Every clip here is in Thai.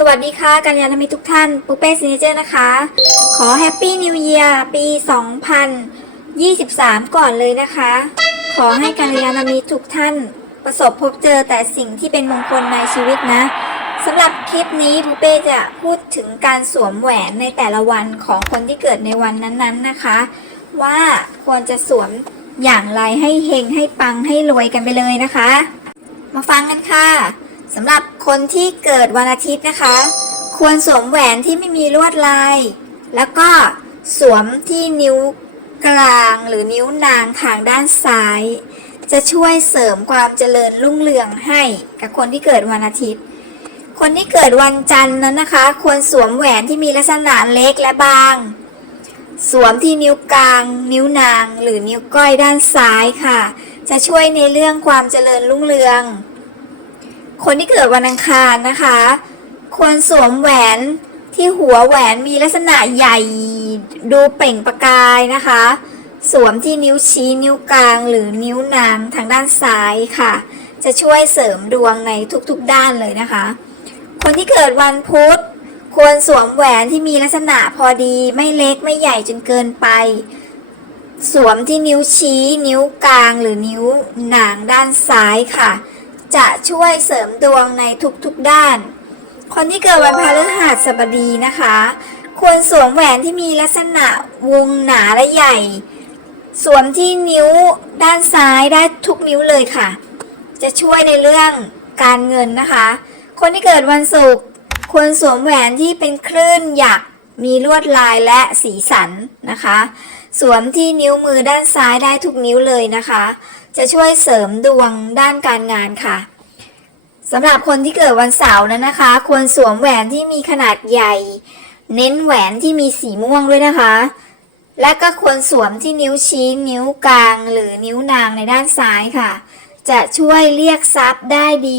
สวัสดีค่ะกัญญาณมิตรทุกท่านปูเป้ซินเจอร์นะคะ ขอแฮปปี้นิว e ย r ปี 2023 ก่อนเลยนะคะ ขอให้กัญญาณมิตรทุกท่าน ประสบพบเจอแต่สิ่งที่เป็นมงคลในชีวิตนะสำหรับคลิปนี้ปูเป้จะพูดถึงการสวมแหวนในแต่ละวันของคนที่เกิดในวันนั้นๆนะคะ ว่าควรจะสวมอย่างไรให้เฮงให้ปังให้รวยกันไปเลยนะคะ มาฟังกันค่ะ สำหรับคนที่เกิดวันอาทิตย์นะคะ ควรสวมแหวนที่ไม่มีลวดลาย แล้วก็สวมที่นิ้วกลางหรือนิ้วนางทางด้านซ้าย จะช่วยเสริมความเจริญรุ่งเรืองให้กับคนที่เกิดวันอาทิตย์ คนที่เกิดวันจันทร์นั้นนะคะ ควรสวมแหวนที่มีลักษณะเล็กและบาง สวมที่นิ้วกลาง นิ้วนาง หรือนิ้วก้อยด้านซ้ายค่ะ จะช่วยในเรื่องความเจริญรุ่งเรือง คนที่เกิดวันอังคารนะคะ ควรสวมแหวนที่หัวแหวนมีลักษณะใหญ่ดูเปล่งประกายนะคะ สวมที่นิ้วชี้นิ้วกลางหรือนิ้วนางทางด้านซ้ายค่ะ จะช่วยเสริมดวงในทุกๆด้านเลยนะคะ คนที่เกิดวันพุธควรสวมแหวนที่มีลักษณะพอดีไม่เล็กไม่ใหญ่จนเกินไป สวมที่นิ้วชี้ นิ้วกลางหรือนิ้วนางด้านซ้ายค่ะ จะช่วยเสริมดวงในทุกๆด้าน คนที่เกิดวันพฤหัสบดีนะคะ ควรสวมแหวนที่มีลักษณะวงหนาและใหญ่ สวมที่นิ้วด้านซ้ายได้ทุกนิ้วเลยค่ะ จะช่วยในเรื่องการเงินนะคะ คนที่เกิดวันศุกร์ควรสวมแหวนที่เป็นคลื่นหยัก มีลวดลายและสีสันนะคะ สวมที่นิ้วมือด้านซ้ายได้ทุกนิ้วเลยนะคะ จะช่วยเสริมดวงด้านการงานค่ะสำหรับคนที่เกิดวันเสาร์นั้นนะคะ ควรสวมแหวนที่มีขนาดใหญ่ เน้นแหวนที่มีสีม่วงด้วยนะคะ และก็ควรสวมที่นิ้วชี้นิ้วกลางหรือนิ้วนางในด้านซ้ายค่ะ จะช่วยเรียกทรัพย์ได้ดี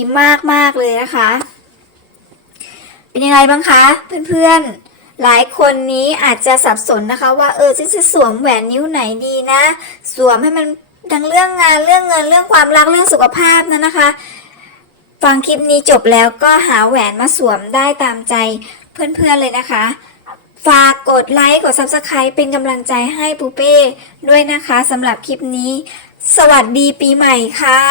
มากๆเลยนะคะ เป็นยังไงบ้างคะ เพื่อนๆ หลายคนนี้อาจจะสับสนนะคะ ว่าเออฉันจะสวมแหวนนิ้วไหนดีนะ สวมให้มันทั้งเรื่องงานเรื่องเงินเรื่องความรักเรื่องสุขภาพนะนะคะ ฟังคลิปนี้จบแล้วก็หาแหวนมาสวมได้ตามใจเพื่อนๆเลยนะคะ ฝากกดไลค์กด Subscribe เป็นกำลังใจให้ปูเป้ด้วยนะคะสำหรับคลิปนี้ สวัสดีปีใหม่ค่ะ